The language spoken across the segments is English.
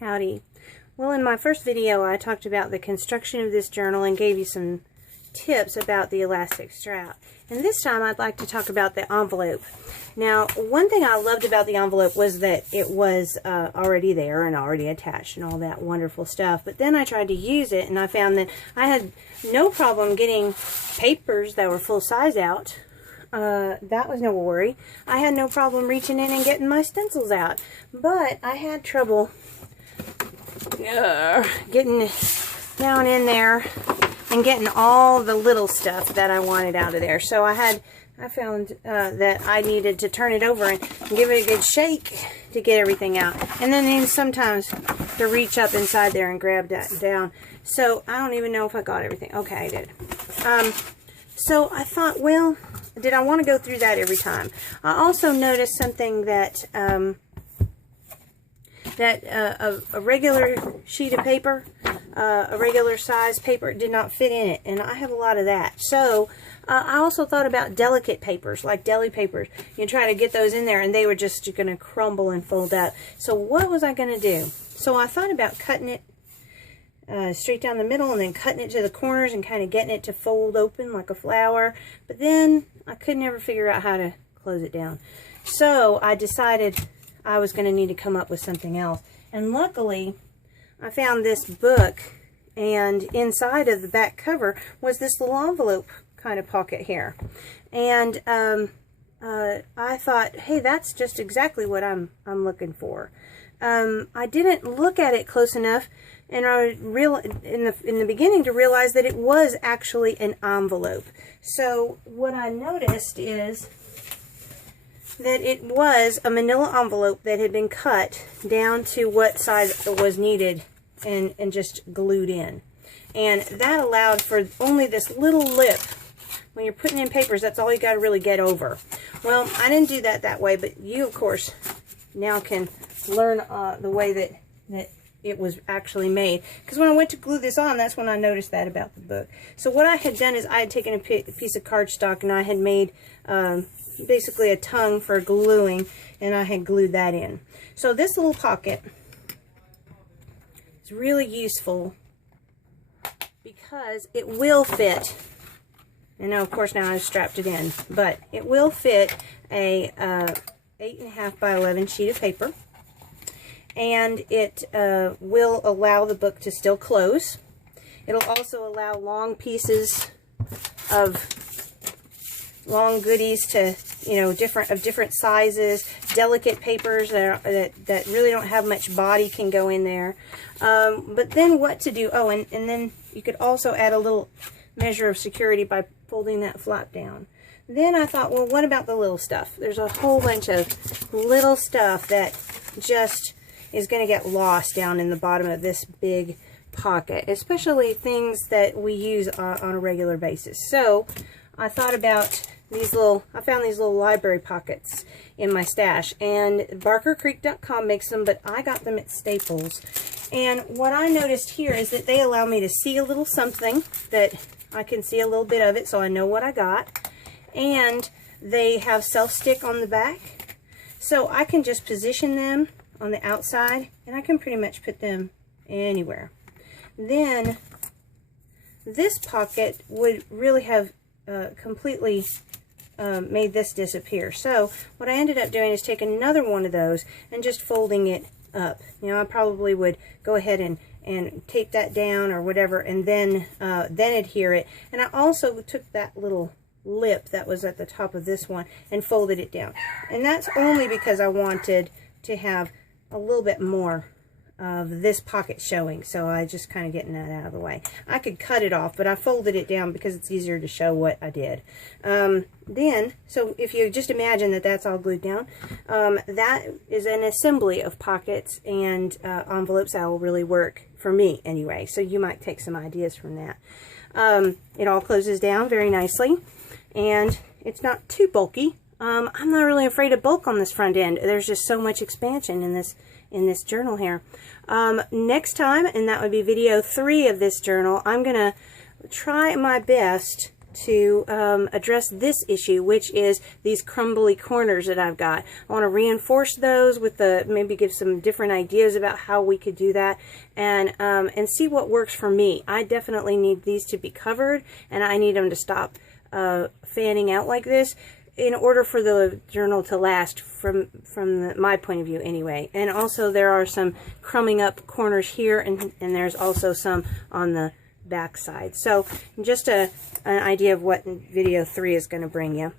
Howdy. Well, in my first video I talked about the construction of this journal and gave you some tips about the elastic strap. And this time I'd like to talk about the envelope. Now, one thing I loved about the envelope was that it was already there and already attached and all that wonderful stuff. But then I tried to use it and I found that I had no problem getting papers that were full size out. That was no worry. I had no problem reaching in and getting my stencils out. But I had trouble getting down in there and getting all the little stuff that I wanted out of there. So I found that I needed to turn it over and give it a good shake to get everything out. And then sometimes to reach up inside there and grab that down. So I don't even know if I got everything. Okay, I did. So I thought, well, did I want to go through that every time? I also noticed something that a regular sheet of paper, a regular size paper, did not fit in it, and I have a lot of that. So I also thought about delicate papers, like deli papers. You try to get those in there and they were just going to crumble and fold up. So what was I going to do? So I thought about cutting it straight down the middle and then cutting it to the corners and kind of getting it to fold open like a flower. But then I could never figure out how to close it down. So I decided I was going to need to come up with something else. And luckily, I found this book, and inside of the back cover was this little envelope kind of pocket here. And I thought, hey, that's just exactly what I'm looking for. I didn't look at it close enough, and I in the beginning to realize that it was actually an envelope. So what I noticed is that it was a manila envelope that had been cut down to what size was needed and just glued in. And that allowed for only this little lip. When you're putting in papers, that's all you got to really get over. Well, I didn't do that way, but you, of course, now can learn the way that it was actually made. Because when I went to glue this on, that's when I noticed that about the book. So what I had done is I had taken a piece of cardstock and I had made basically a tongue for gluing, and I had glued that in. So this little pocket is really useful because it will fit, and now of course now I've strapped it in, but it will fit a 8.5 by 11 sheet of paper, and it will allow the book to still close. It'll also allow long pieces of long goodies to, you know, different sizes, delicate papers that really don't have much body can go in there. But then what to do? Oh, and then you could also add a little measure of security by folding that flap down. Then I thought, well, what about the little stuff? There's a whole bunch of little stuff that just is going to get lost down in the bottom of this big pocket, especially things that we use on a regular basis. So I thought about I found these little library pockets in my stash, and BarkerCreek.com makes them, but I got them at Staples. And what I noticed here is that they allow me to see a little something, that I can see a little bit of it so I know what I got. And they have self-stick on the back, so I can just position them on the outside, and I can pretty much put them anywhere. Then this pocket would really have completely made this disappear. So what I ended up doing is taking another one of those and just folding it up. You know, I probably would go ahead and tape that down or whatever, and then adhere it. And I also took that little lip that was at the top of this one and folded it down. And that's only because I wanted to have a little bit more of this pocket showing, so I just kind of getting that out of the way. I could cut it off, but I folded it down because it's easier to show what I did. So if you just imagine that that's all glued down, that is an assembly of pockets and envelopes that will really work for me anyway. So you might take some ideas from that. It all closes down very nicely, and it's not too bulky. I'm not really afraid of bulk on this front end. There's just so much expansion in this journal here. Next time, and that would be video 3 of this journal, I'm gonna try my best to address this issue, which is these crumbly corners that I've got. I want to reinforce those with maybe give some different ideas about how we could do that, and see what works for me. I definitely need these to be covered, and I need them to stop fanning out like this in order for the journal to last from my point of view anyway. And also there are some crumbing up corners here, and there's also some on the back side. So just an idea of what video 3 is going to bring you.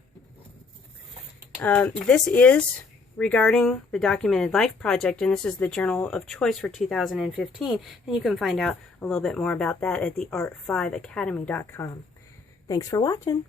This is regarding the Documented Life Project, and this is the journal of choice for 2015, and you can find out a little bit more about that at theart5academy.com. Thanks for watching.